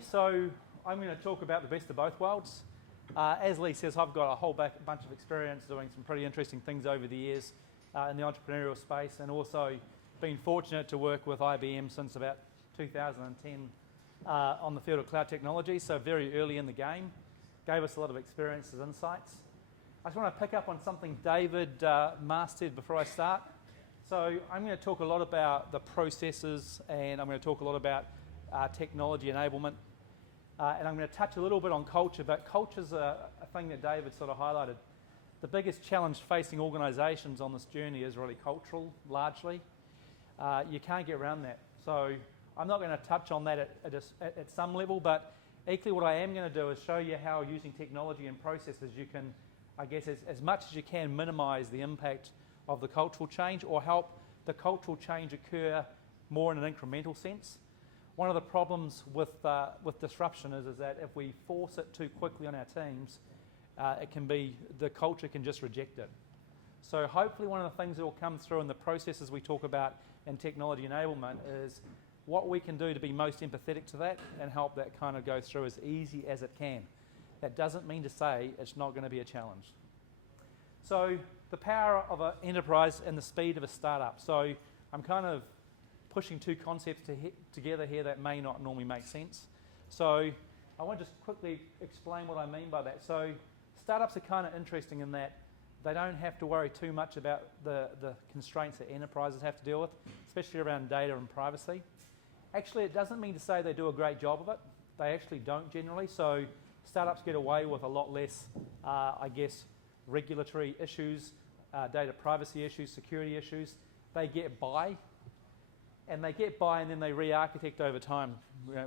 So I'm going to talk about the best of both worlds. As Lee says, I've got a whole bunch of experience doing some pretty interesting things over the years in the entrepreneurial space, and also been fortunate to work with IBM since about 2010 on the field of cloud technology, so very early in the game. Gave us a lot of experiences, insights. I just want to pick up on something David mastered before I start. So I'm going to talk a lot about the processes, and I'm going to talk a lot about technology enablement. And I'm going to touch a little bit on culture, but culture's a thing that David sort of highlighted. The biggest challenge facing organisations on this journey is really cultural, largely. You can't get around that. So I'm not going to touch on that at some level, but equally what I am going to do is show you how using technology and processes you can, I guess, as much as you can, minimise the impact of the cultural change or help the cultural change occur more in an incremental sense. One of the problems with disruption is that if we force it too quickly on our teams, the culture can just reject it. So hopefully one of the things that will come through in the processes we talk about in technology enablement is what we can do to be most empathetic to that and help that kind of go through as easy as it can. That doesn't mean to say it's not going to be a challenge. So the power of an enterprise and the speed of a startup. So I'm kind of pushing two concepts together here that may not normally make sense. So I want to just quickly explain what I mean by that. So startups are kind of interesting in that they don't have to worry too much about the constraints that enterprises have to deal with, especially around data and privacy. Actually, it doesn't mean to say they do a great job of it. They actually don't generally. So startups get away with a lot less, I guess, regulatory issues, data privacy issues, security issues. They get by. And they get by and then they re-architect over time,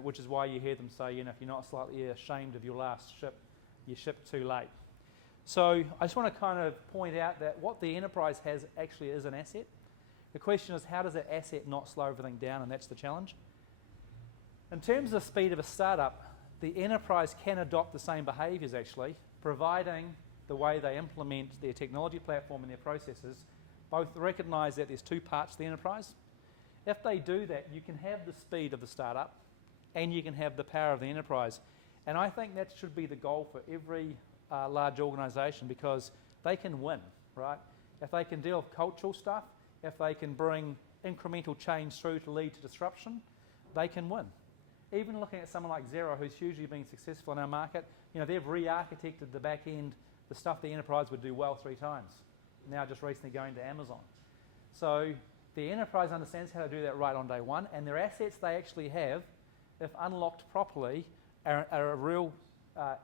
which is why you hear them say, if you're not slightly ashamed of your last ship, you shipped too late. So I just want to kind of point out that what the enterprise has actually is an asset. The question is, how does that asset not slow everything down? And that's the challenge. In terms of the speed of a startup, the enterprise can adopt the same behaviours actually, providing the way they implement their technology platform and their processes both recognise that there's two parts to the enterprise. If they do that, you can have the speed of the startup and you can have the power of the enterprise. And I think that should be the goal for every large organisation because they can win, right? If they can deal with cultural stuff, if they can bring incremental change through to lead to disruption, they can win. Even looking at someone like Xero, who's hugely been successful in our market, they've re-architected the back end, the stuff the enterprise would do well 3 times. Now just recently going to Amazon. So the enterprise understands how to do that right on day one, and their assets they actually have, if unlocked properly, are a real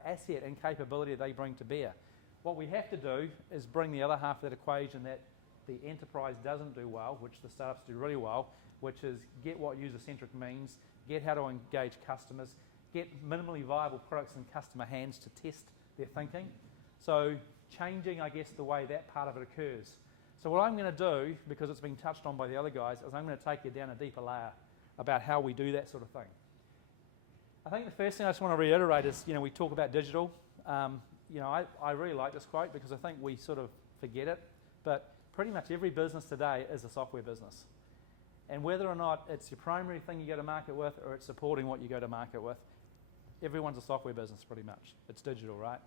asset and capability they bring to bear. What we have to do is bring the other half of that equation that the enterprise doesn't do well, which the startups do really well, which is get what user-centric means, get how to engage customers, get minimally viable products in customer hands to test their thinking. So changing, I guess, the way that part of it occurs. So what I'm going to do, because it's been touched on by the other guys, is I'm going to take you down a deeper layer about how we do that sort of thing. I think the first thing I just want to reiterate is, we talk about digital. I really like this quote because I think we sort of forget it, but pretty much every business today is a software business. And whether or not it's your primary thing you go to market with or it's supporting what you go to market with, everyone's a software business pretty much. It's digital, right?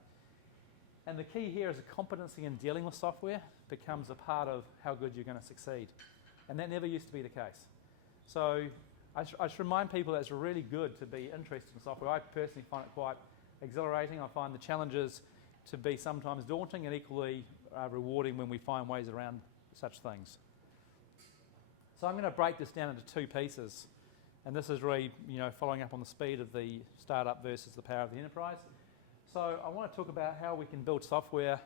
And the key here is a competency in dealing with software becomes a part of how good you're going to succeed. And that never used to be the case. So I should remind people that it's really good to be interested in software. I personally find it quite exhilarating. I find the challenges to be sometimes daunting and equally rewarding when we find ways around such things. So I'm going to break this down into 2 pieces. And this is really, following up on the speed of the startup versus the power of the enterprise. So I want to talk about how we can build software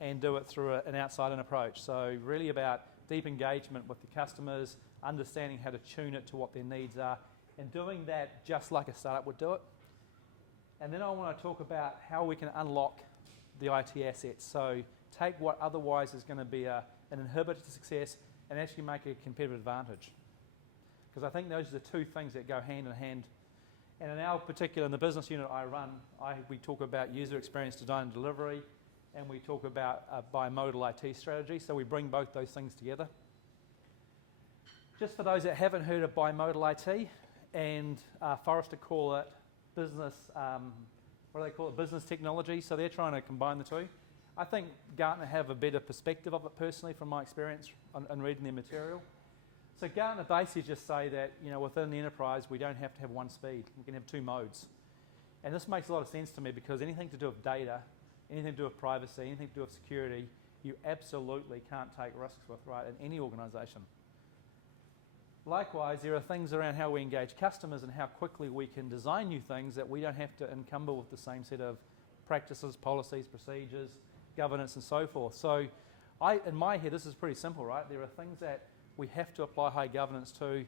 and do it through an outside-in approach. So really about deep engagement with the customers, understanding how to tune it to what their needs are, and doing that just like a startup would do it. And then I want to talk about how we can unlock the IT assets. So take what otherwise is going to be an inhibitor to success and actually make a competitive advantage. Because I think those are the 2 things that go hand in hand. And in our particular, in the business unit I run, we talk about user experience design and delivery, and we talk about a bimodal IT strategy. So we bring both those things together. Just for those that haven't heard of bimodal IT, and Forrester call it business, what do they call it? Business technology. So they're trying to combine the two. I think Gartner have a better perspective of it personally from my experience on reading their material. So Gartner basically just say that, you know, within the enterprise, we don't have to have one speed. We can have two modes. And this makes a lot of sense to me because anything to do with data, anything to do with privacy, anything to do with security, you absolutely can't take risks with, right, in any organisation. Likewise, there are things around how we engage customers and how quickly we can design new things that we don't have to encumber with the same set of practices, policies, procedures, governance, and so forth. So in my head, this is pretty simple, right? There are things that we have to apply high governance to,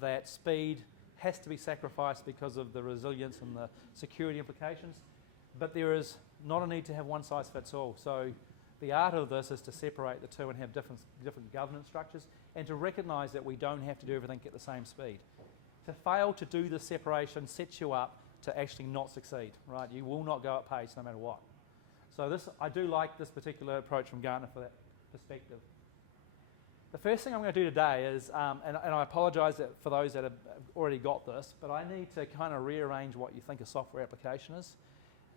that speed has to be sacrificed because of the resilience and the security implications, but there is not a need to have one size fits all. So the art of this is to separate the two and have different governance structures and to recognise that we don't have to do everything at the same speed. To fail to do this separation sets you up to actually not succeed, right? You will not go at pace no matter what. So I do like this particular approach from Gartner for that perspective. The first thing I'm going to do today is, and I apologise for those that have already got this, but I need to kind of rearrange what you think a software application is.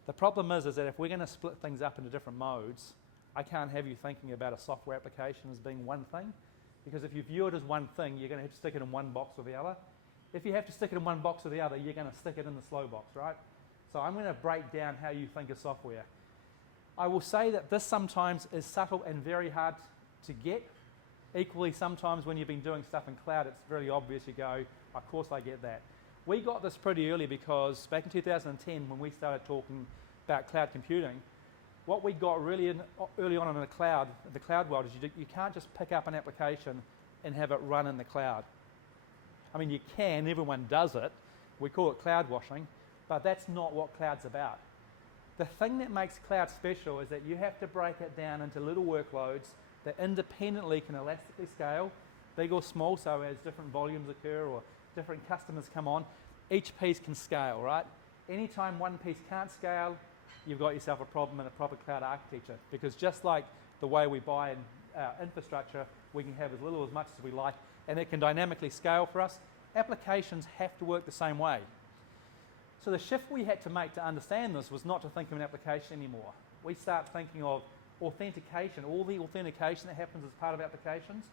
The problem is that if we're going to split things up into different modes, I can't have you thinking about a software application as being one thing, because if you view it as one thing, you're going to have to stick it in one box or the other. If you have to stick it in one box or the other, you're going to stick it in the slow box, right? So I'm going to break down how you think of software. I will say that this sometimes is subtle and very hard to get. Equally, sometimes when you've been doing stuff in cloud, it's really obvious. You go, of course I get that. We got this pretty early because back in 2010, when we started talking about cloud computing, what we got really early on in the cloud world is you can't just pick up an application and have it run in the cloud. I mean, you can, everyone does it. We call it cloud washing, but that's not what cloud's about. The thing that makes cloud special is that you have to break it down into little workloads that independently can elastically scale, big or small, so as different volumes occur or different customers come on, each piece can scale, right? Anytime one piece can't scale, you've got yourself a problem in a proper cloud architecture, because just like the way we buy our infrastructure, we can have as little as much as we like, and it can dynamically scale for us. Applications have to work the same way. So the shift we had to make to understand this was not to think of an application anymore. We start thinking of authentication, all the authentication that happens as part of applications,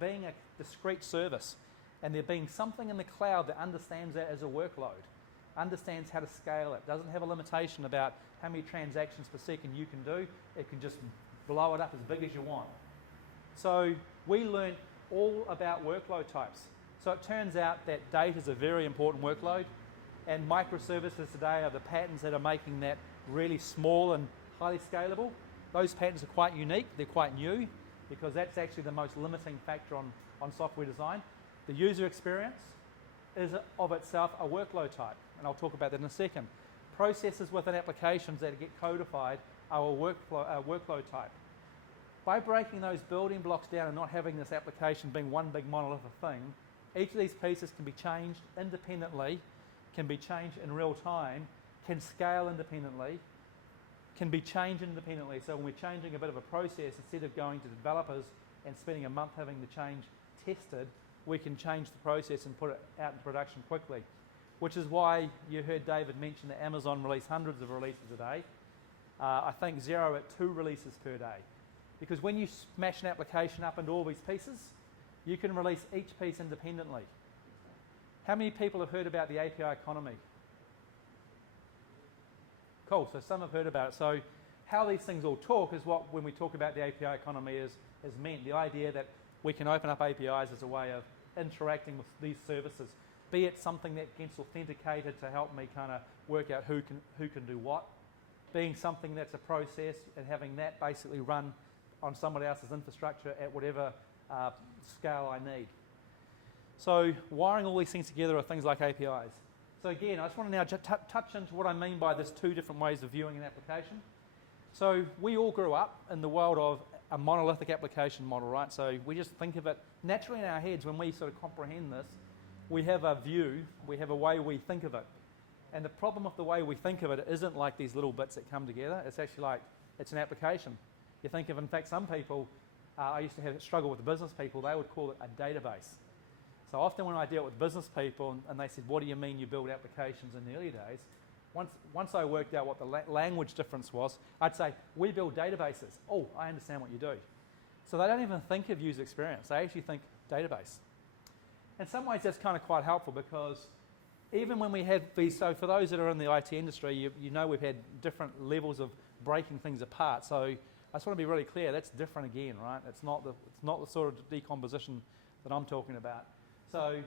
being a discrete service, and there being something in the cloud that understands that as a workload, understands how to scale it, doesn't have a limitation about how many transactions per second you can do, it can just blow it up as big as you want. So we learned all about workload types. So it turns out that data is a very important workload, and microservices today are the patterns that are making that really small and highly scalable. Those patterns are quite unique, they're quite new, because that's actually the most limiting factor on software design. The user experience is of itself a workload type, and I'll talk about that in a second. Processes within applications that get codified are a workload type. By breaking those building blocks down and not having this application being one big monolithic thing, each of these pieces can be changed independently, can be changed in real time, can scale independently, can be changed independently. So when we're changing a bit of a process, instead of going to developers and spending a month having the change tested, we can change the process and put it out in production quickly. Which is why you heard David mention that Amazon release hundreds of releases a day. I think 0 at 2 releases per day. Because when you smash an application up into all these pieces, you can release each piece independently. How many people have heard about the API economy? Cool, so some have heard about it. So how these things all talk is what, when we talk about the API economy, is meant. The idea that we can open up APIs as a way of interacting with these services, be it something that gets authenticated to help me kind of work out who can do what, being something that's a process and having that basically run on someone else's infrastructure at whatever scale I need. So wiring all these things together are things like APIs. So again, I just want to now touch into what I mean by this two different ways of viewing an application. So we all grew up in the world of a monolithic application model, right? So we just think of it naturally in our heads when we sort of comprehend this. We have a view, we have a way we think of it. And the problem with the way we think of it isn't like these little bits that come together. It's actually like, it's an application. You think of, in fact, some people, I used to struggle with the business people, they would call it a database. So often when I deal with business people and they said, what do you mean you build applications in the early days? Once I worked out what the language difference was, I'd say, we build databases. Oh, I understand what you do. So they don't even think of user experience. They actually think database. In some ways, that's kind of quite helpful because even when we had these, so for those that are in the IT industry, you know we've had different levels of breaking things apart. So I just want to be really clear, that's different again, right? It's not the sort of decomposition that I'm talking about. So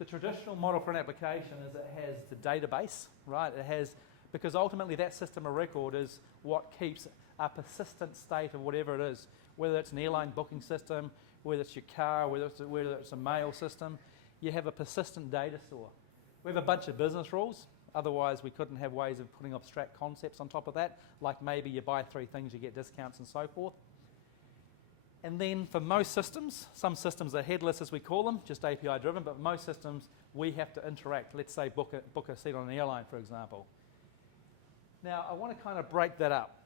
the traditional model for an application is it has the database, right? It has, because ultimately that system of record is what keeps a persistent state of whatever it is, whether it's an airline booking system, whether it's your car, whether it's a mail system. You have a persistent data store. We have a bunch of business rules, otherwise we couldn't have ways of putting abstract concepts on top of that, like maybe you buy 3 things, you get discounts and so forth. And then for most systems, some systems are headless as we call them, just API driven, but most systems we have to interact. Let's say book a seat on an airline, for example. Now I want to kind of break that up.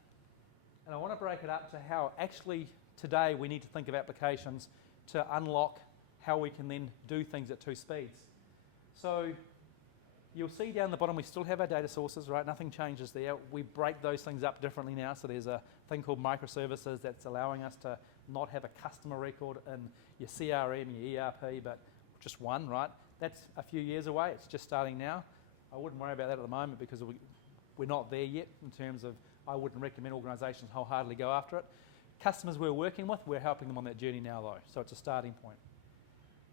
And I want to break it up to how actually today we need to think of applications to unlock how we can then do things at 2 speeds. So you'll see down the bottom we still have our data sources, right? Nothing changes there. We break those things up differently now. So there's a thing called Microservices that's allowing us to not have a customer record in your CRM, your ERP, but just one, right? That's a few years away. It's just starting now. I wouldn't worry about that at the moment because we're not there yet in terms of I wouldn't recommend organisations wholeheartedly go after it. Customers we're working with, we're helping them on that journey now though, so it's a starting point.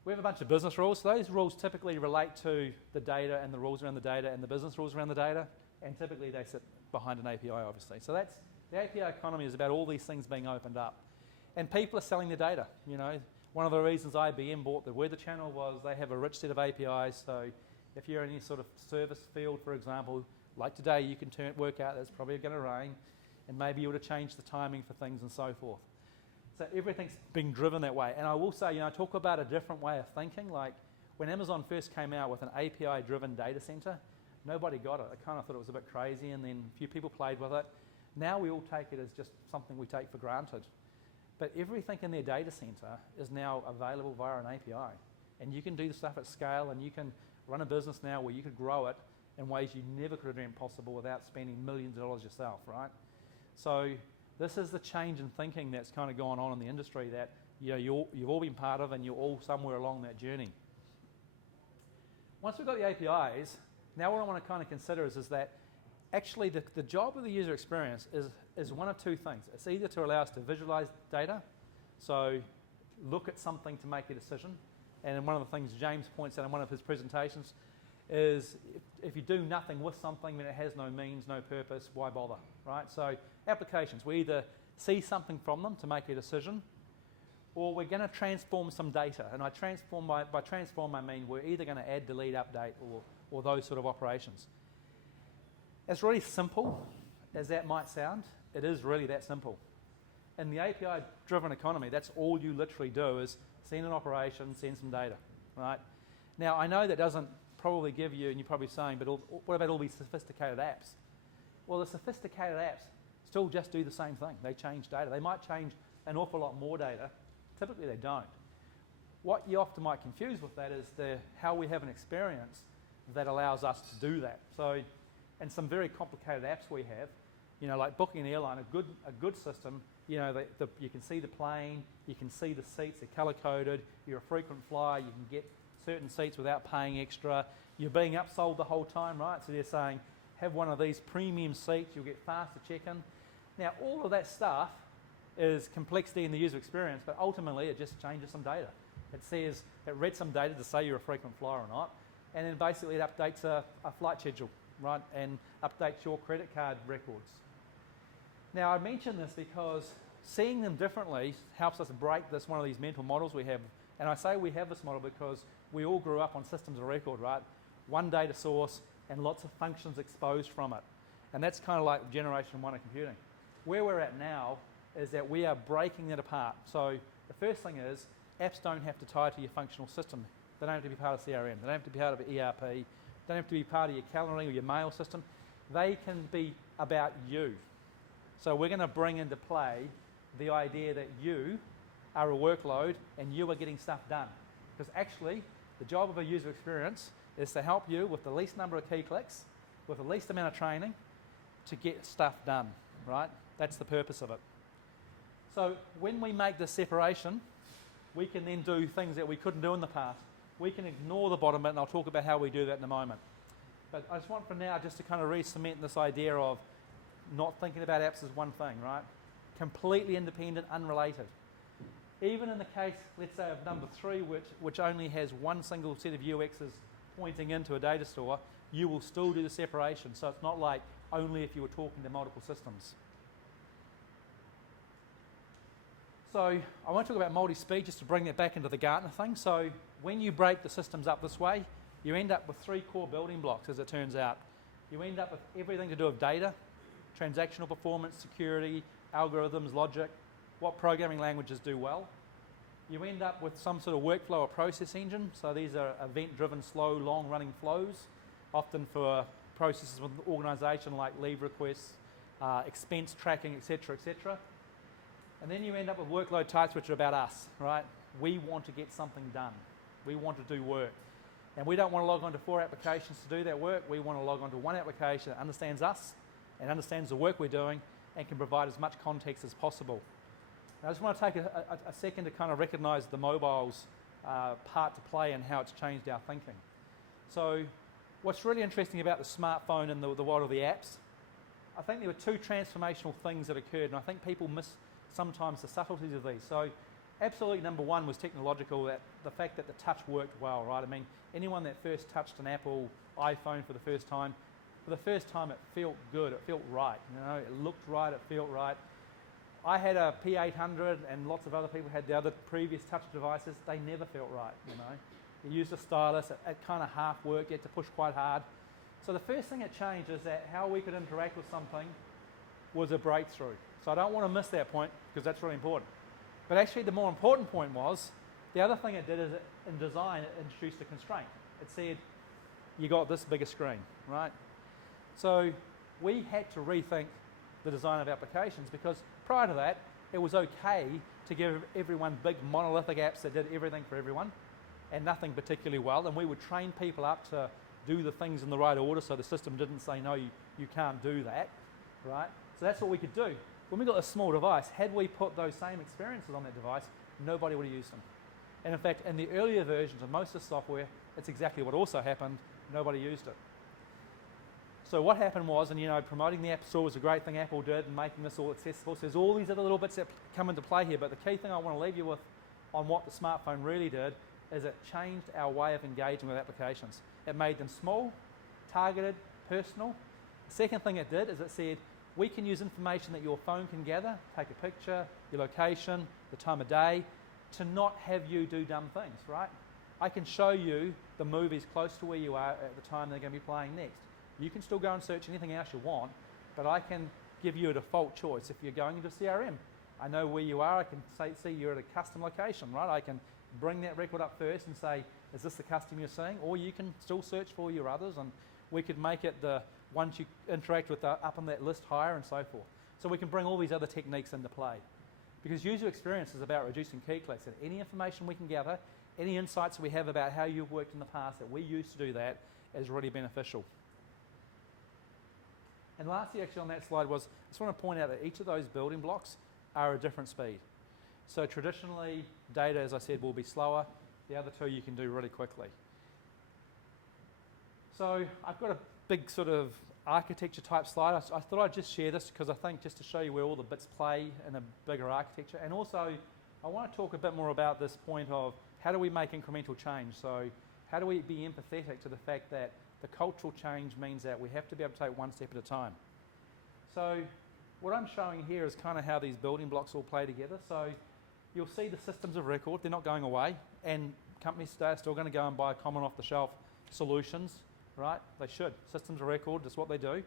We have a bunch of business rules. So those rules typically relate to the data and the rules around the data and the business rules around the data, and typically they sit behind an API obviously. So that's, the API economy is about all these things being opened up. And people are selling their data, you know. One of the reasons IBM bought the Weather Channel was they have a rich set of APIs, so if you're in any sort of service field, for example, like today, you can work out that it's probably going to rain, and maybe you would have changed the timing for things and so forth. So everything's being driven that way. And I will say, you know, I talk about a different way of thinking. Like when Amazon first came out with an API-driven data center, nobody got it. I kind of thought it was a bit crazy, and then a few people played with it. Now we all take it as just something we take for granted. But everything in their data center is now available via an API. And you can do the stuff at scale, and you can run a business now where you could grow it in ways you never could have dreamed possible without spending millions of dollars yourself, right? So this is the change in thinking that's kind of gone on in the industry that you've all been part of, and you're all somewhere along that journey. Once we've got the APIs, now what I want to kind of consider is that actually the job of the user experience is one of 2 things. It's either to allow us to visualize data, so look at something to make a decision, and one of the things James points out in one of his presentations is if you do nothing with something, then it has no means, no purpose, why bother, right? So applications, we either see something from them to make a decision, or we're going to transform some data. And by transform I mean we're either going to add, delete, update, or those sort of operations. As really simple as that might sound, it is really that simple. In the API-driven economy, that's all you literally do is send an operation, send some data, right? Now, I know that doesn't probably give you, and you're probably saying, but what about all these sophisticated apps? Well, the sophisticated apps still just do the same thing. They change data. They might change an awful lot more data. Typically, they don't. What you often might confuse with that is how we have an experience that allows us to do that. So, in some very complicated apps we have, you know, like booking an airline, a good system, you know, you can see the plane, you can see the seats, they're color-coded, you're a frequent flyer, you can get certain seats without paying extra, you're being upsold the whole time, right? So they're saying, have one of these premium seats, you'll get faster check-in. Now, all of that stuff is complexity in the user experience, but ultimately it just changes some data. It says, it reads some data to say you're a frequent flyer or not, and then basically it updates a flight schedule, right, and updates your credit card records. Now, I mention this because seeing them differently helps us break one of these mental models we have. And I say we have this model because we all grew up on systems of record, right? One data source and lots of functions exposed from it. And that's kind of like generation 1 of computing. Where we're at now is that we are breaking it apart. So the first thing is apps don't have to tie to your functional system. They don't have to be part of CRM. They don't have to be part of ERP. They don't have to be part of your calendaring or your mail system. They can be about you. So we're going to bring into play the idea that you are a workload and you are getting stuff done. Because actually, The job of a user experience is to help you with the least number of key clicks, with the least amount of training, to get stuff done, right? That's the purpose of it. So when we make this separation, we can then do things that we couldn't do in the past. We can ignore the bottom bit, and I'll talk about how we do that in a moment. But I just want for now just to kind of re-cement this idea of not thinking about apps as one thing, right? Completely independent, unrelated. Even in the case, let's say, of number 3, which only has one single set of UXs pointing into a data store, you will still do the separation. So it's not like only if you were talking to multiple systems. So I want to talk about multi-speed just to bring that back into the Gartner thing. So when you break the systems up this way, you end up with 3 core building blocks, as it turns out. You end up with everything to do with data, transactional performance, security, algorithms, logic, what programming languages do well. You end up with some sort of workflow or process engine. So these are event-driven, slow, long-running flows, often for processes with an organisation like leave requests, expense tracking, etc., etc. And then you end up with workload types which are about us, right? We want to get something done. We want to do work. And we don't want to log on to 4 applications to do that work. We want to log on to one application that understands us and understands the work we're doing and can provide as much context as possible. Now, I just want to take a second to kind of recognise the mobile's part to play and how it's changed our thinking. So what's really interesting about the smartphone and the world of the apps, I think there were 2 transformational things that occurred, and I think people miss sometimes the subtleties of these. So absolutely number 1 was technological, that the fact that the touch worked well, right? I mean, anyone that first touched an Apple iPhone for the first time it felt good, it felt right, you know, it looked right, it felt right. I had a P800 and lots of other people had the other previous touch devices, they never felt right, you know. You used a stylus, it kind of half worked, you had to push quite hard. So the first thing that changed is that how we could interact with something was a breakthrough. So I don't want to miss that point because that's really important. But actually the more important point was, the other thing it did is in design it introduced a constraint. It said, you got this bigger screen, right? So we had to rethink the design of applications because prior to that, it was okay to give everyone big monolithic apps that did everything for everyone and nothing particularly well, and we would train people up to do the things in the right order so the system didn't say, no, you can't do that, right? So that's what we could do. When we got a small device, had we put those same experiences on that device, nobody would have used them. And in fact, in the earlier versions of most of the software, it's exactly what also happened, nobody used it. So what happened was, and you know, promoting the App Store was a great thing Apple did and making this all accessible. So there's all these other little bits that come into play here, but the key thing I want to leave you with on what the smartphone really did is it changed our way of engaging with applications. It made them small, targeted, personal. The second thing it did is it said, we can use information that your phone can gather, take a picture, your location, the time of day, to not have you do dumb things, right? I can show you the movies close to where you are at the time they're going to be playing next. You can still go and search anything else you want, but I can give you a default choice. If you're going into CRM, I know where you are. I can see you're at a custom location, right? I can bring that record up first and say, is this the custom you're seeing? Or you can still search for your others, and we could make it the once you interact with up on that list higher and so forth. So we can bring all these other techniques into play. Because user experience is about reducing key clicks, and any information we can gather, any insights we have about how you've worked in the past that we use to do that is really beneficial. And lastly, actually on that slide was, I just want to point out that each of those building blocks are a different speed. So traditionally, data, as I said, will be slower. The other 2 you can do really quickly. So I've got a big sort of architecture type slide. I thought I'd just share this because I think just to show you where all the bits play in a bigger architecture. And also, I want to talk a bit more about this point of how do we make incremental change? So how do we be empathetic to the fact that the cultural change means that we have to be able to take one step at a time. So what I'm showing here is kind of how these building blocks all play together. So you'll see the systems of record, they're not going away, and companies today are still going to go and buy common off-the-shelf solutions, right? They should. Systems of record, that's what they do.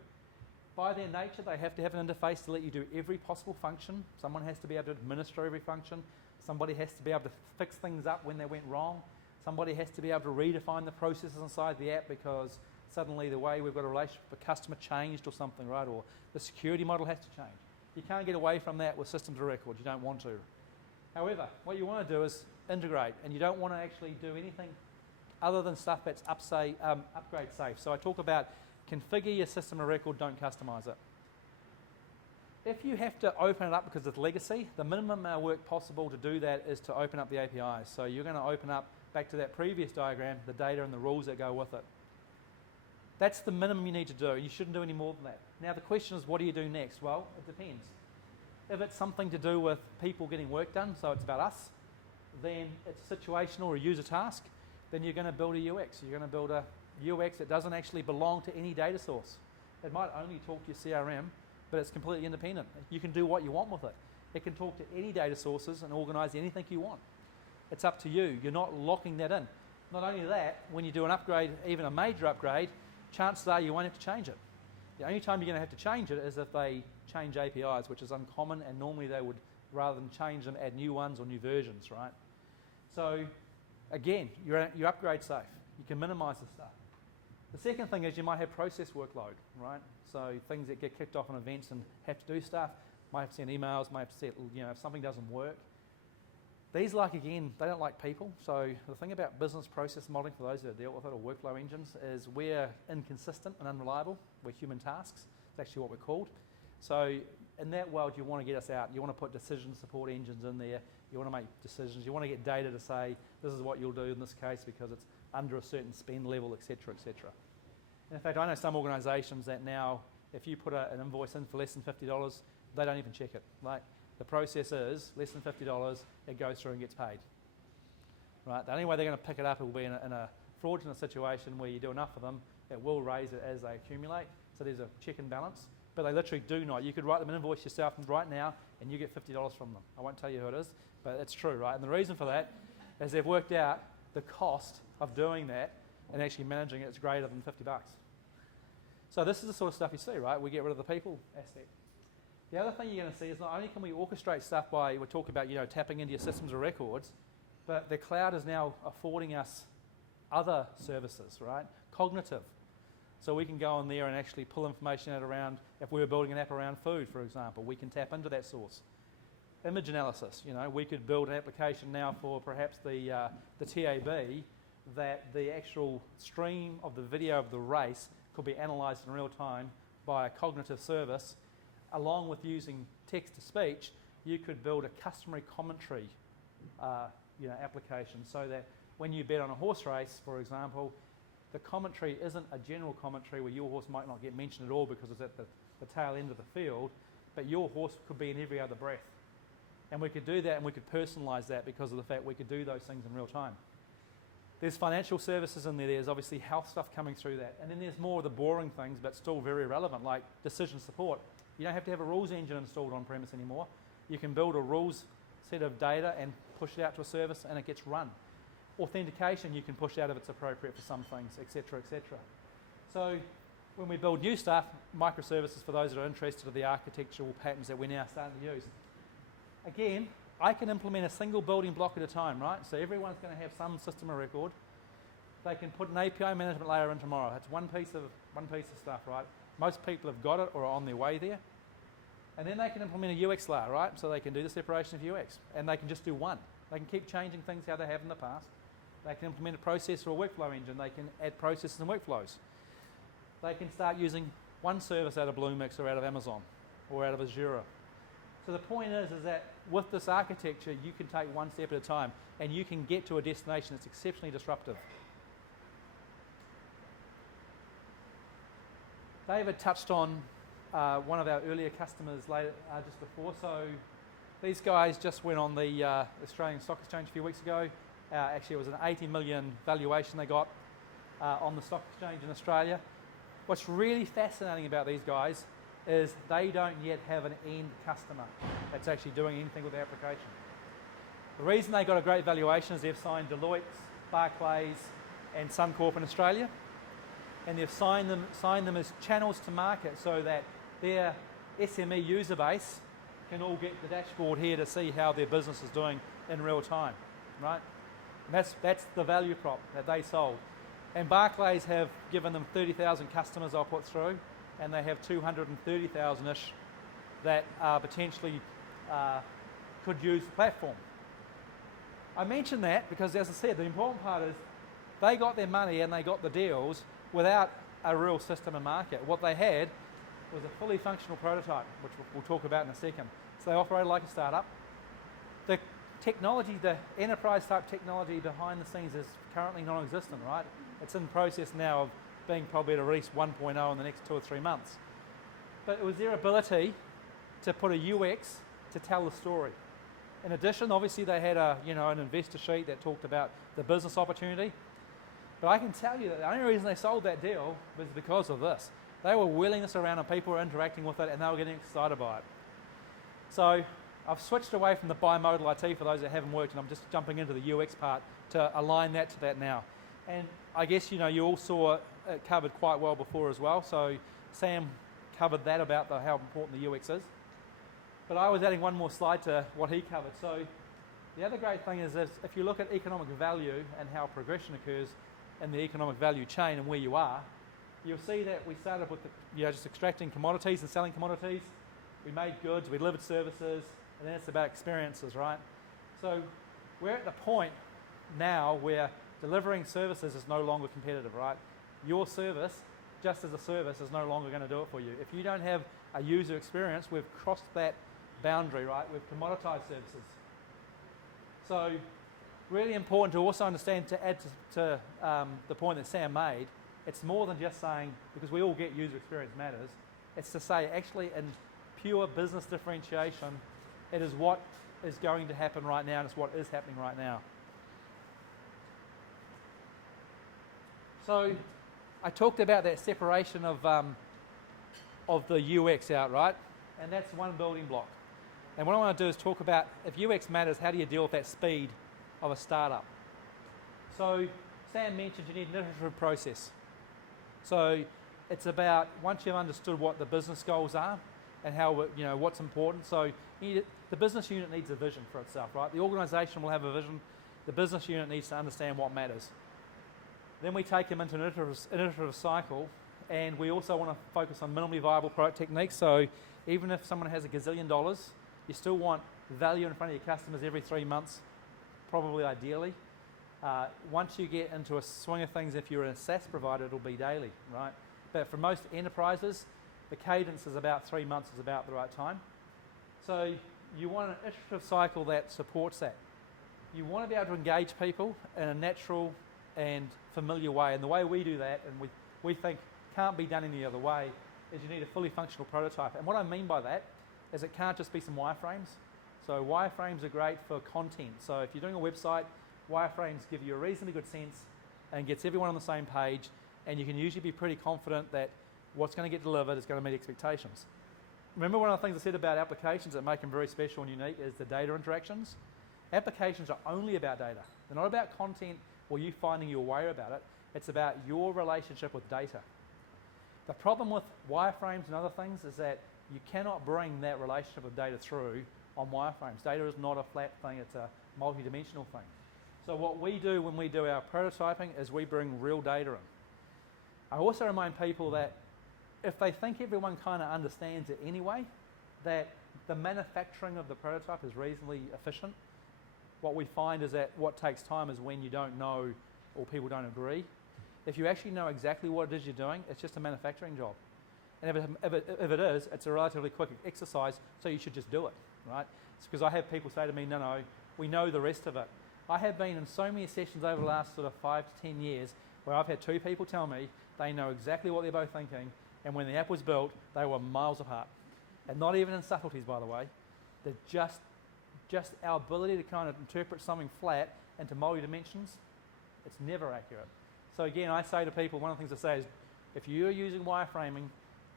By their nature, they have to have an interface to let you do every possible function. Someone has to be able to administer every function. Somebody has to be able to fix things up when they went wrong. Somebody has to be able to redefine the processes inside the app because suddenly the way we've got a relationship with a customer changed or something, right? Or the security model has to change. You can't get away from that with systems of record. You don't want to. However, what you want to do is integrate, and you don't want to actually do anything other than stuff that's upgrade safe. So I talk about configure your system of record, don't customize it. If you have to open it up because it's legacy, the minimum amount of work possible to do that is to open up the APIs. So you're going to open up, back to that previous diagram, the data and the rules that go with it. That's the minimum you need to do. You shouldn't do any more than that. Now the question is, what do you do next? Well, it depends. If it's something to do with people getting work done, so it's about us, then it's situational or a user task, then you're going to build a UX. You're going to build a UX that doesn't actually belong to any data source. It might only talk to your CRM, but it's completely independent. You can do what you want with it. It can talk to any data sources and organize anything you want. It's up to you. You're not locking that in. Not only that, when you do an upgrade, even a major upgrade, chances are you won't have to change it. The only time you're going to have to change it is if they change APIs, which is uncommon, and normally they would, rather than change them, add new ones or new versions, right? So again, you upgrade safe. You can minimize the stuff. The second thing is you might have process workload, right? So things that get kicked off on events and have to do stuff, might have to send emails, might have to set, if something doesn't work. These, again, they don't like people. So the thing about business process modeling, for those that deal with it, or workflow engines, is we're inconsistent and unreliable. We're human tasks. It's actually what we're called. So in that world, you want to get us out. You want to put decision support engines in there. You want to make decisions. You want to get data to say, this is what you'll do in this case because it's under a certain spend level, et cetera, et cetera. And in fact, I know some organisations that now, if you put an invoice in for less than $50, they don't even check it. The process is less than $50, it goes through and gets paid. Right? The only way they're going to pick it up will be in a fraudulent situation where you do enough of them, it will raise it as they accumulate. So there's a check and balance. But they literally do not. You could write them an invoice yourself right now and you get $50 from them. I won't tell you who it is, but it's true, right? And the reason for that is they've worked out the cost of doing that and actually managing it is greater than $50. So this is the sort of stuff you see, right? We get rid of the people aspect. The other thing you're going to see is not only can we orchestrate stuff by, we talk about, tapping into your systems of records, but the cloud is now affording us other services, right? Cognitive. So we can go on there and actually pull information out around, if we were building an app around food, for example, we can tap into that source. Image analysis, we could build an application now for perhaps the TAB that the actual stream of the video of the race could be analysed in real time by a cognitive service. Along with using text-to-speech, you could build a customary commentary application so that when you bet on a horse race, for example, the commentary isn't a general commentary where your horse might not get mentioned at all because it's at the tail end of the field, but your horse could be in every other breath. And we could do that and we could personalise that because of the fact we could do those things in real time. There's financial services in there, there's obviously health stuff coming through that, and then there's more of the boring things but still very relevant, like decision support. You don't have to have a rules engine installed on premise anymore. You can build a rules set of data and push it out to a service and it gets run. Authentication you can push out if it's appropriate for some things, etc., etc. So when we build new stuff, microservices, for those that are interested, are the architectural patterns that we're now starting to use. Again, I can implement a single building block at a time, right? So everyone's going to have some system of record. They can put an API management layer in tomorrow. It's one piece of stuff, right? Most people have got it or are on their way there. And then they can implement a UX layer, right? So they can do the separation of UX. And they can just do one. They can keep changing things how they have in the past. They can implement a process or a workflow engine. They can add processes and workflows. They can start using one service out of Bluemix or out of Amazon or out of Azure. So the point is that with this architecture, you can take one step at a time and you can get to a destination that's exceptionally disruptive. David touched on one of our earlier customers just before. So these guys just went on the Australian Stock Exchange a few weeks ago. Actually, it was an 80 million valuation they got on the stock exchange in Australia. What's really fascinating about these guys is they don't yet have an end customer that's actually doing anything with the application. The reason they got a great valuation is they've signed Deloitte, Barclays, and Suncorp in Australia. And they've signed them as channels to market so that their SME user base can all get the dashboard here to see how their business is doing in real time, right? And that's the value prop that they sold. And Barclays have given them 30,000 customers I'll put through, and they have 230,000-ish that potentially could use the platform. I mention that because, as I said, the important part is they got their money and they got the deals without a real system and market. What they had was a fully functional prototype, which we'll talk about in a second. So they operated like a startup. The technology, the enterprise type technology behind the scenes is currently non-existent, right? It's in process now of being probably at release 1.0 in the next 2 or 3 months. But it was their ability to put a UX to tell the story. In addition, obviously they had an investor sheet that talked about the business opportunity. But I can tell you that the only reason they sold that deal was because of this. They were wheeling this around and people were interacting with it and they were getting excited by it. So I've switched away from the bimodal IT for those that haven't worked, and I'm just jumping into the UX part to align that to that now. And I guess you all saw it covered quite well before as well. So Sam covered that about how important the UX is. But I was adding one more slide to what he covered. So the other great thing is if you look at economic value and how progression occurs in the economic value chain and where you are, you'll see that we started with just extracting commodities and selling commodities. We made goods, we delivered services, and then it's about experiences, right? So we're at the point now where delivering services is no longer competitive, right? Your service, just as a service, is no longer going to do it for you. If you don't have a user experience, we've crossed that boundary, right? We've commoditized services. So really important to also understand, to add to the point that Sam made, it's more than just saying, because we all get user experience matters, it's to say actually in pure business differentiation, it is what is going to happen right now and it's what is happening right now. So I talked about that separation of the UX out, right? And that's one building block. And what I want to do is talk about, if UX matters, how do you deal with that speed of a startup? So Sam mentioned you need an iterative process. So it's about, once you've understood what the business goals are and how what's important. So the business unit needs a vision for itself, right? The organisation will have a vision. The business unit needs to understand what matters. Then we take them into an iterative cycle, and we also want to focus on minimally viable product techniques. So even if someone has $1 gazillion, you still want value in front of your customers every 3 months, probably ideally. Once you get into a swing of things, if you're a SaaS provider, it'll be daily, right? But for most enterprises, the cadence is about 3 months is about the right time. So you want an iterative cycle that supports that. You want to be able to engage people in a natural and familiar way. And the way we do that, and we think can't be done any other way, is you need a fully functional prototype. And what I mean by that is it can't just be some wireframes. So wireframes are great for content. So if you're doing a website, wireframes give you a reasonably good sense and gets everyone on the same page, and you can usually be pretty confident that what's going to get delivered is going to meet expectations. Remember, one of the things I said about applications that make them very special and unique is the data interactions. Applications are only about data. They're not about content or you finding your way about it. It's about your relationship with data. The problem with wireframes and other things is that you cannot bring that relationship with data through on wireframes. Data is not a flat thing, it's a multi-dimensional thing. So what we do when we do our prototyping is we bring real data in. I also remind people that if they think everyone kind of understands it anyway, that the manufacturing of the prototype is reasonably efficient. What we find is that what takes time is when you don't know or people don't agree. If you actually know exactly what it is you're doing, it's just a manufacturing job. And if it is, it's a relatively quick exercise, so you should just do it, right? It's because I have people say to me, no, we know the rest of it. I have been in so many sessions over the last sort of 5 to 10 years where I've had 2 people tell me they know exactly what they're both thinking, and when the app was built, they were miles apart. And not even in subtleties, by the way. They're just our ability to kind of interpret something flat into multi-dimensions, it's never accurate. So again, I say to people, one of the things I say is, if you're using wireframing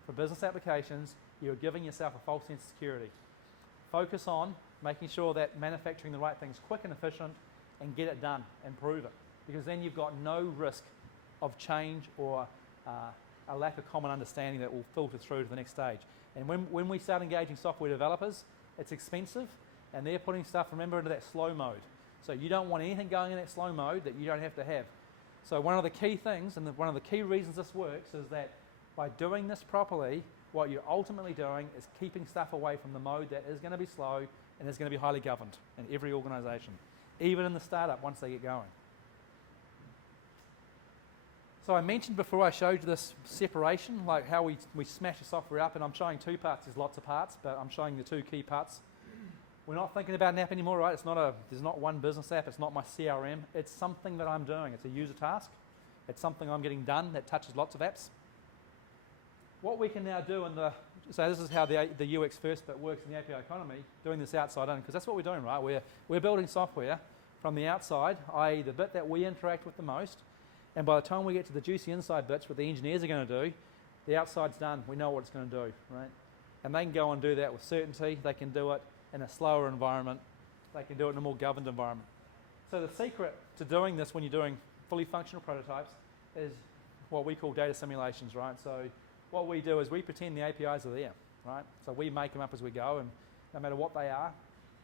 for business applications, you're giving yourself a false sense of security. Focus on making sure that manufacturing the right things quick and efficient, and get it done and prove it. Because then you've got no risk of change or a lack of common understanding that will filter through to the next stage. And when we start engaging software developers, it's expensive, and they're putting stuff, remember, into that slow mode. So you don't want anything going in that slow mode that you don't have to have. So one of the key things, and one of the key reasons this works, is that by doing this properly, what you're ultimately doing is keeping stuff away from the mode that is going to be slow and is going to be highly governed in every organisation, even in the startup once they get going. So I mentioned before I showed you this separation, like how we smash the software up, and I'm showing two parts. There's lots of parts, but I'm showing the two key parts. We're not thinking about an app anymore, right? There's not one business app. It's not my CRM. It's something that I'm doing. It's a user task. It's something I'm getting done that touches lots of apps. What we can now do so this is how the UX first bit works in the API economy, doing this outside in, because that's what we're doing, right? We're building software from the outside, i.e. the bit that we interact with the most, and by the time we get to the juicy inside bits, what the engineers are going to do, the outside's done. We know what it's going to do, right? And they can go and do that with certainty. They can do it in a slower environment. They can do it in a more governed environment. So the secret to doing this when you're doing fully functional prototypes is what we call data simulations, right? So what we do is we pretend the APIs are there, right? So we make them up as we go, and no matter what they are.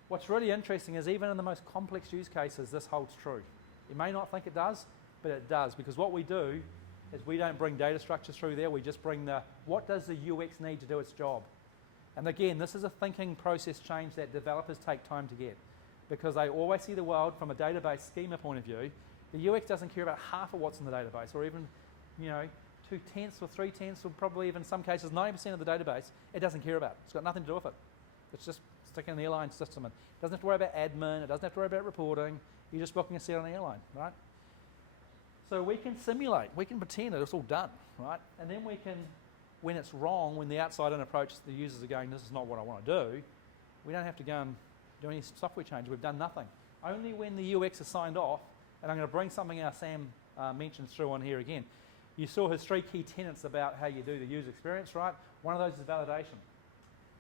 What's really interesting is even in the most complex use cases, this holds true. You may not think it does, but it does, because what we do is we don't bring data structures through there, we just bring what does the UX need to do its job? And again, this is a thinking process change that developers take time to get, because they always see the world from a database schema point of view. The UX doesn't care about half of what's in the database, or even, 2/10 or 3/10, or probably even in some cases 90% of the database, it doesn't care about. It's got nothing to do with it. It's just sticking in the airline system. It doesn't have to worry about admin, it doesn't have to worry about reporting. You're just booking a seat on an airline, right? So we can simulate, we can pretend that it's all done, right? And then we can, when it's wrong, when the outside-in approach, the users are going, this is not what I want to do, we don't have to go and do any software change. We've done nothing. Only when the UX is signed off, and I'm going to bring something Sam mentioned through on here again. You saw his 3 key tenets about how you do the user experience, right? One of those is validation.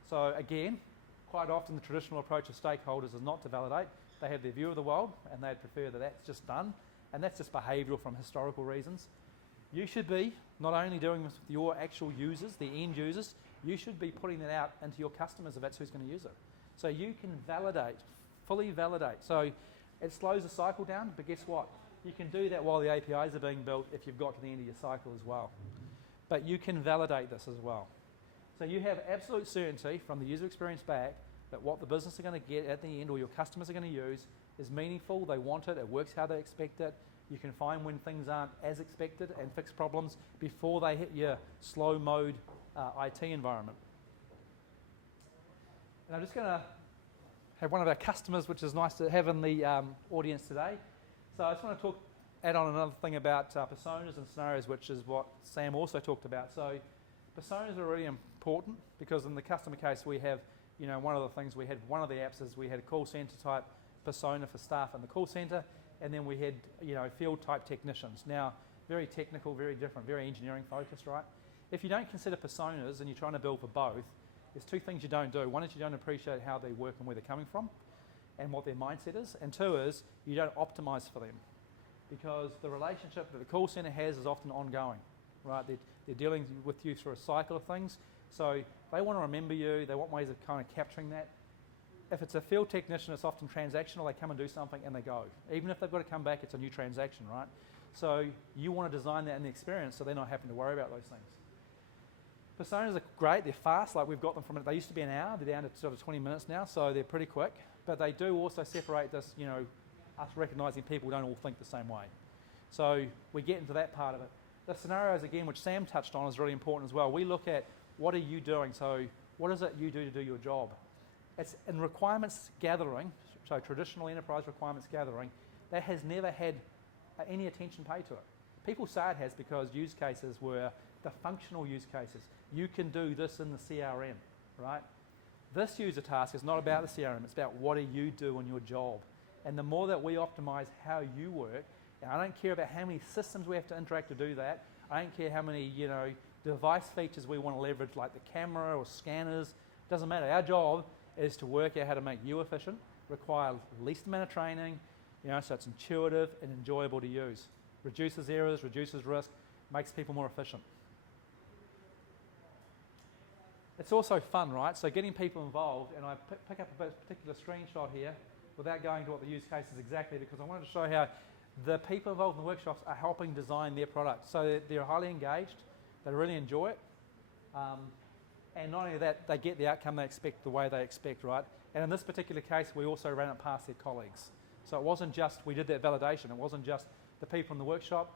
So again, quite often the traditional approach of stakeholders is not to validate. They have their view of the world, and they'd prefer that that's just done. And that's just behavioural from historical reasons. You should be not only doing this with your actual users, the end users, you should be putting that out into your customers if that's who's going to use it. So you can validate, fully validate. So it slows the cycle down, but guess what? You can do that while the APIs are being built if you've got to the end of your cycle as well. But you can validate this as well. So you have absolute certainty from the user experience back that what the business are going to get at the end, or your customers are going to use, is meaningful, they want it works how they expect it. You can find when things aren't as expected and fix problems before they hit your slow mode IT environment. And I'm just going to have one of our customers, which is nice to have in the audience today. So I just want to add on another thing about personas and scenarios, which is what Sam also talked about. So personas are really important because in the customer case we have, one of the things we had, one of the apps is we had a call center type persona for staff in the call center, and then we had field type technicians. Now, very technical, very different, very engineering focused, right? If you don't consider personas and you're trying to build for both, there's 2 things you don't do. One is you don't appreciate how they work and where they're coming from and what their mindset is, and 2 is you don't optimize for them, because the relationship that the call center has is often ongoing, right? They're dealing with you through a cycle of things, so they want to remember you, they want ways of kind of capturing that. If it's a field technician, it's often transactional. They come and do something and they go. Even if they've got to come back, it's a new transaction, right? So you want to design that in the experience so they're not having to worry about those things. Personas are great. They're fast. Like we've got them from, they used to be an hour. They're down to sort of 20 minutes now, so they're pretty quick. But they do also separate this, us recognising people don't all think the same way. So we get into that part of it. The scenarios, again, which Sam touched on, is really important as well. We look at what are you doing? So what is it you do to do your job? It's in requirements gathering, so traditional enterprise requirements gathering, that has never had any attention paid to it. People say it has because use cases were the functional use cases. You can do this in the CRM, right? This user task is not about the CRM, it's about what do you do in your job. And the more that we optimize how you work, and I don't care about how many systems we have to interact to do that, I don't care how many device features we want to leverage, like the camera or scanners, doesn't matter. Our job is to work out how to make you efficient, require least amount of training, so it's intuitive and enjoyable to use. Reduces errors, reduces risk, makes people more efficient. It's also fun, right? So getting people involved, and I pick up a particular screenshot here without going to what the use case is exactly, because I wanted to show how the people involved in the workshops are helping design their product. So they're highly engaged, they really enjoy it. And not only that, they get the outcome they expect the way they expect, right? And in this particular case, we also ran it past their colleagues. So it wasn't just, we did that validation, it wasn't just the people in the workshop,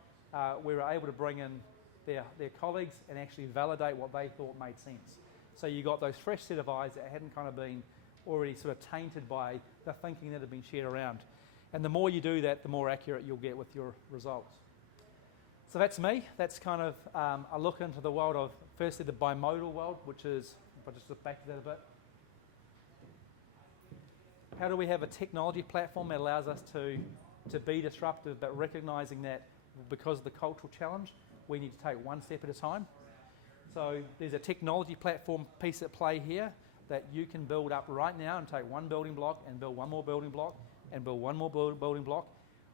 we were able to bring in their colleagues and actually validate what they thought made sense. So you got those fresh set of eyes that hadn't kind of been already sort of tainted by the thinking that had been shared around. And the more you do that, the more accurate you'll get with your results. So that's me. That's kind of a look into the world of, firstly, the bimodal world, which is, if I just look back to that a bit, how do we have a technology platform that allows us to be disruptive, but recognizing that because of the cultural challenge, we need to take one step at a time. So there's a technology platform piece at play here that you can build up right now and take one building block and build one more building block and build one more building block.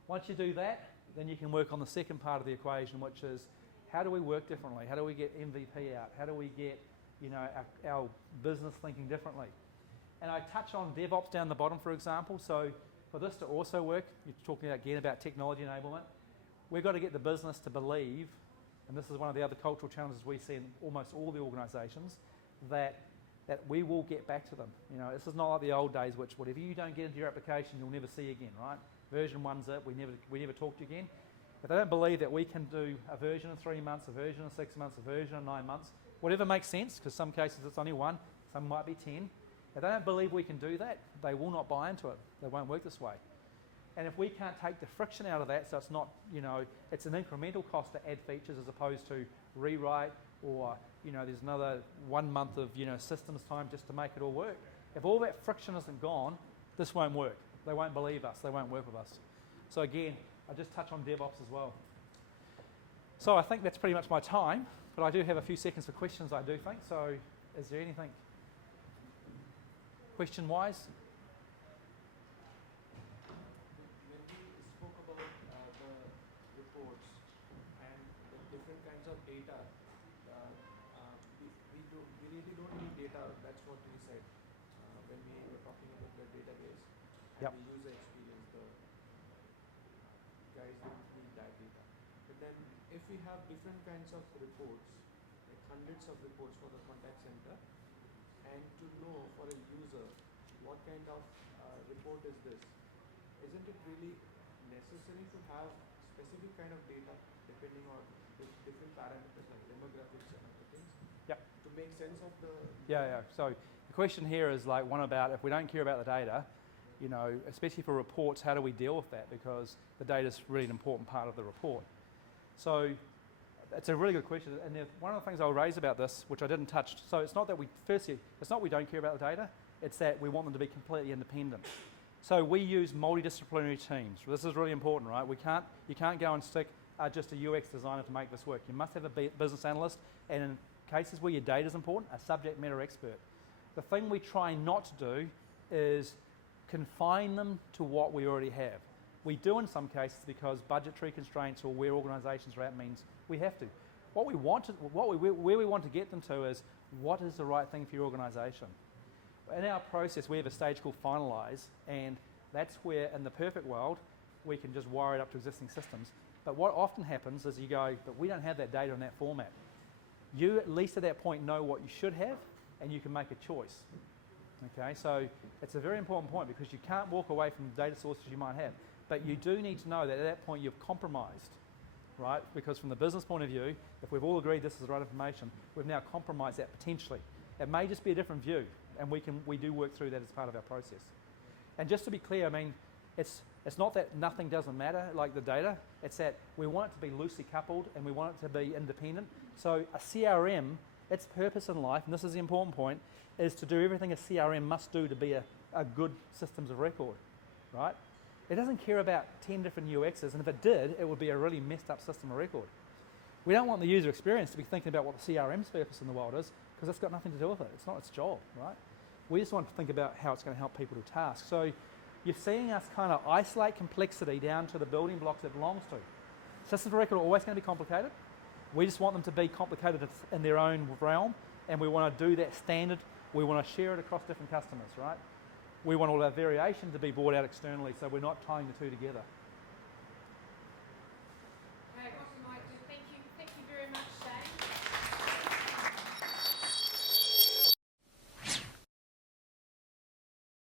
Once you do that, then you can work on the second part of the equation, which is how do we work differently? How do we get MVP out? How do we get our business thinking differently? And I touch on DevOps down the bottom, for example. So for this to also work, you're talking again about technology enablement. We've got to get the business to believe, and this is one of the other cultural challenges we see in almost all the organisations, that we will get back to them. This is not like the old days, which whatever you don't get into your application, you'll never see again, right? Version 1's it, we never talk to you again. If they don't believe that we can do a version in 3 months, a version in 6 months, a version in 9 months, whatever makes sense, because some cases it's only one, some might be 10. If they don't believe we can do that, they will not buy into it. They won't work this way. And if we can't take the friction out of that, so it's not, it's an incremental cost to add features as opposed to rewrite or, there's another 1 month of, systems time just to make it all work. If all that friction isn't gone, this won't work. They won't believe us. They won't work with us. So again, I just touch on DevOps as well. So I think that's pretty much my time, but I do have a few seconds for questions, I do think. So is there anything question-wise? When we spoke about the reports and the different kinds of data, we really don't need data. That's what we said when we were talking about the database and Yep. the user experience. The guys don't need that data. But then, if we have different kinds of reports, like hundreds of reports for the contact center, and to know for a user what kind of report is this, isn't it really necessary to have specific kind of data depending on different parameters like demographics and other things? Yep. To make sense of the... Yeah. So the question here is like one about if we don't care about the data, especially for reports, how do we deal with that? Because the data is really an important part of the report. So it's a really good question. And one of the things I'll raise about this, which I didn't touch, so it's not that we don't care about the data, it's that we want them to be completely independent. So we use multidisciplinary teams. This is really important, right? You can't go and stick just a UX designer to make this work. You must have a business analyst, and in cases where your data is important, a subject matter expert. The thing we try not to do is confine them to what we already have. We do in some cases because budgetary constraints or where organisations are at means we have to. Where we want to get them to is what is the right thing for your organisation. In our process, we have a stage called finalise, and that's where, in the perfect world, we can just wire it up to existing systems. But what often happens is you go, but we don't have that data in that format. You, at least at that point, know what you should have, and you can make a choice. Okay, so it's a very important point because you can't walk away from the data sources you might have. But you do need to know that at that point you've compromised, right? Because from the business point of view, if we've all agreed this is the right information, we've now compromised that potentially. It may just be a different view, and we do work through that as part of our process. And just to be clear, I mean, it's not that nothing doesn't matter, like the data, it's that we want it to be loosely coupled and we want it to be independent. So a CRM, its purpose in life, and this is the important point, is to do everything a CRM must do to be a good systems of record, right? It doesn't care about 10 different UXs, and if it did, it would be a really messed up system of record. We don't want the user experience to be thinking about what the CRM's purpose in the world is, because it's got nothing to do with it. It's not its job, right? We just want to think about how it's going to help people to task. So you're seeing us kind of isolate complexity down to the building blocks it belongs to. Systems of record are always going to be complicated. We just want them to be complicated in their own realm, and we want to do that standard. We want to share it across different customers, right? We want all our variation to be brought out externally, so we're not tying the two together.